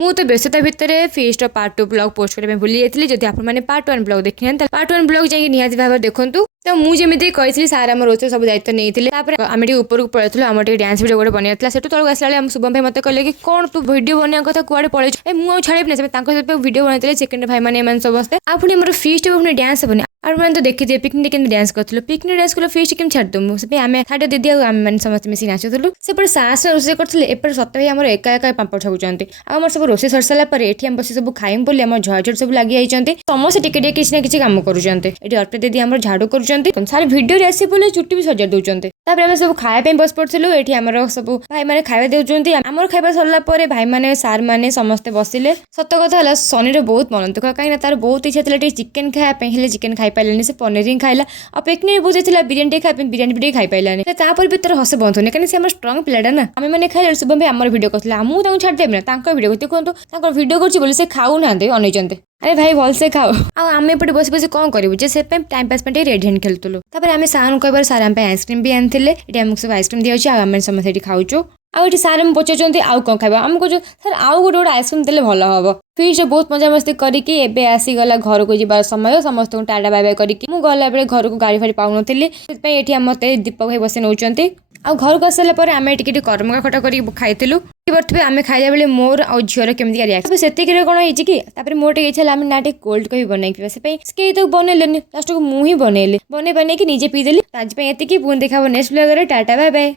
ମୁଁ ତ ବ୍ୟସ୍ତତା ଭିତରେ ଫିଷ୍ଟ ପାର୍ଟ 2 ବ୍ଲଗ ପୋଷ୍ଟ କରିବା ପାଇଁ ଭୁଲି ଯାଇଥିଲି। ଯଦି ଆପଣମାନେ ପାର୍ଟ 1 ବ୍ଲଗ ଦେଖିନାହାନ୍ତି ପାର୍ଟ 1 ବ୍ଲଗ ଯାଇକି ନିହାତି ଭାବରେ ଦେଖନ୍ତୁ। ତ ମୁଁ ଯେମିତି କହିଥିଲି ସାର୍ ଆମ ରୋଷେଇ ସବୁ ଦାୟିତ୍ୱ ନେଇଥିଲେ। ତାପରେ ଆମେ ଟିକେ ଉପରକୁ ପଳେଇଥିଲୁ, ଆମର ଟିକେ ଡ୍ୟାନ୍ସ ଭିଡ଼ିଓ ଗୋଟେ ବନେଇବାର ଥିଲା। ସେଠୁ ତଳକୁ ଆସିଲା ବେଳେ ଆମ ଶୁଭମ ଭାଇ ମତେ କହିଲେ କି କ'ଣ ତୁ ଭିଡ଼ିଓ ବନେଇବା କଥା କୁଆଡ଼େ ପଳେଇଛୁ? ମୁଁ ଆଉ ଛାଡ଼ିବିନି। ସେ ତାଙ୍କ ସହିତ ଭିଡ଼ିଓ ବନେଇଥିଲେ ଚିକେନ ଭାଇମାନେ ଏମାନେ ସମସ୍ତେ। ଆଉ ପୁଣି ଆମର ଫିଷ୍ଟ ହେବ, ପୁଣି ଡ୍ୟାନ୍ସ ହେବନି। ଆଉ ମାନେ ତ ଦେଖିଥିବେ ପିକନିକ୍ କେମିତି ଡ୍ୟାନ୍ସ କରିଥିଲୁ, ପିକନିକ୍ ଡ୍ୟାନ୍ସ କଲେ ଫିଷ୍ଟ କେମିତି ଛାଡ଼ିଦେବୁ? ସେଥିପାଇଁ ଆମେ ଥାର୍ଡ଼ ଦିଦି ଆଉ ଆମେ ମାନେ ସମସ୍ତେ ମିଶିକି ନାଚୁଥିଲୁ। ସେପଟେ ସାହସ ରୋଷେଇ କରିଥିଲେ, ଏପଟେ ସତ ଭାଇ ଆମର ଏକା ଏକା ପାମ୍ପଡ଼ ଛାବୁଛନ୍ତି। ଆଉ ଆମର ସବୁ ରୋଷେଇ ସରିସାରିଲା ପରେ ଏଠି ଆମେ ବସି ସବୁ ଖାଇମୁ ବୋଲି ଆମର ଝଡ଼ଝଡ଼ ସବୁ ଲାଗି ଯାଇଛନ୍ତି। ସମସ୍ତେ ଟିକେ ଟିକେ କିଛି ନା କିଛି କାମ କରୁଛନ୍ତି। ଏଠି ଅର୍ପିତା ଦିଦି ଆମର ଝାଡୁ କରୁଛନ୍ତି। ସାର୍ ଭିଡ଼ିଓରେ ଆସି ବୋଲେ ଚୁଟି ବି ସଜାଡ଼ି ଦଉଛନ୍ତି। ତାପରେ ଆମେ ସବୁ ଖାଇବା ପାଇଁ ବସି ପଡ଼ିଥିଲୁ। ଏଠି ଆମର ସବୁ ଭାଇମାନେ ଖାଇବା ଦେଉଛନ୍ତି। ଆମର ଖାଇବା ସରିଲା ପରେ ଭାଇମାନେ ସାର୍ ମାନେ ସମସ୍ତେ ବସିଲେ। ସତ କଥା ହେଲା ସନିର ବହୁତ ମନ ଦୁଃଖ, କାହିଁକିନା ତାର ବହୁତ ଇଚ୍ଛା ଥିଲା ଟିକେ ଚିକେନ ଖାଇବା ପାଇଁ, ହେଲେ ଚିକେନ ଖାଇପାରିଲାନି। ସେ ପନିର ହିଁ ଖାଇଲା। ଆଉ ପିକନିକ ବହୁତ ଥିଲା ବିରିୟାନୀ ଟିକେ ଖାଇବା ପାଇଁ, ବିରିୟାନୀ ବି ଟିକେ ଖାଇପାରିଲାନି। ତାପରେ ବି ତାର ହସ ବନ୍ଦ ହଉନି, କାହିଁକି ସେ ଆମର ଷ୍ଟ୍ରଙ୍ଗ ପିଲାଟା ନା। ଆମେ ମାନେ ଖାଇଲେ ଶୁଭମ ଭାଇ ଆମର ଭିଡ଼ିଓ କରିଥିଲା, ମୁଁ ତାଙ୍କୁ ଛାଡ଼ିଦେବି ନା ତାଙ୍କ ଭିଡ଼ିଓ କରିତେ କୁହନ୍ତୁ। ତାଙ୍କର ଭିଡ଼ିଓ କରୁଛି ବୋଲି ସେ ଖାଉନାହାନ୍ତି, ଅନେଇଛନ୍ତି। ଆରେ ଭାଇ ଭଲସେ ଖାଅ। ଆଉ ଆମେ ଏପଟେ ବସି ବସି କ'ଣ କରିବୁ ଯେ ସେଥିପାଇଁ ଟାଇମ୍ ପାସ୍ ପାଇଁ ଟିକେ ରେଡ୍ ହ୍ୟାଣ୍ଡ ଖେଳୁଥିଲୁ। ତାପରେ ଆମେ ସାର୍ଙ୍କୁ କହିବାର ସାର୍ ଆମ ପାଇଁ ଆଇସ୍କ୍ରିମ୍ ବି ଆଣିଥିଲେ। ଏଠି ଆମକୁ ସବୁ ଆଇସ୍କ୍ରିମ୍ ଦିଆଯାଉଛି ଆଉ ଆମେ ସମସ୍ତେ ଏଠି ଖାଉଛୁ। ଆଉ ଏଠି ସାର୍ ଆମେ ପଚାରୁଛନ୍ତି ଆଉ କ'ଣ ଖାଇବା, ଆମେ କହୁଛୁ ସାର୍ ଆଉ ଗୋଟେ ଆଇସ୍କ୍ରିମ୍ ଦେଲେ ଭଲ ହବ। ଫିଷ୍ଟ ବହୁତ ମଜାମସ୍ତି କରିକି ଏବେ ଆସିଗଲା ଘରକୁ ଯିବାର ସମୟ। ସମସ୍ତଙ୍କୁ ଟାଟା ବାଏ ବାଏ କରିକି ମୁଁ ଗଲାବେଳେ ଘରକୁ ଗାଡ଼ି ଫାଡ଼ି ପାଉନଥିଲି, ସେଥିପାଇଁ ଏଠି ମତେ ଦୀପକ ଭାଇ ବସେଇ ନେଉଛନ୍ତି। ଆଉ ଘରକୁ ଆସିଲା ପରେ ଆମେ ଟିକେ ଟିକେ କରମଙ୍ଗା ଖଟା କରିକି ଖାଇଥିଲୁ। ବୁଝିପାରୁଥିବେ ଆମେ ଖାଇଲା ବେଳେ ମୋର ଆଉ ଝିଅର କେମିତି ରିଆକ୍ସନ। ସେତିକିରେ କ'ଣ ହେଇଛି କି ତାପରେ ମୋର ଟିକେ ଇଚ୍ଛା ହେଲା ଆମେ ନା ଟିକେ କୋଲ୍ଡ କଫି ବନେଇଥିବା। ସେଥିପାଇଁ କେହି ତ ବନେଇଲେନି, ଲାଷ୍ଟକୁ ମୁଁ ହିଁ ବନେଇଲି। ବନେଇକି ନିଜେ ପିଇଦେଲି। ଆଜି ପାଇଁ ଏତିକି, ପୁଣି ଦେଖା ହବ ନେକ୍ସଟ ବ୍ଲଗରେ। Tata bye bye.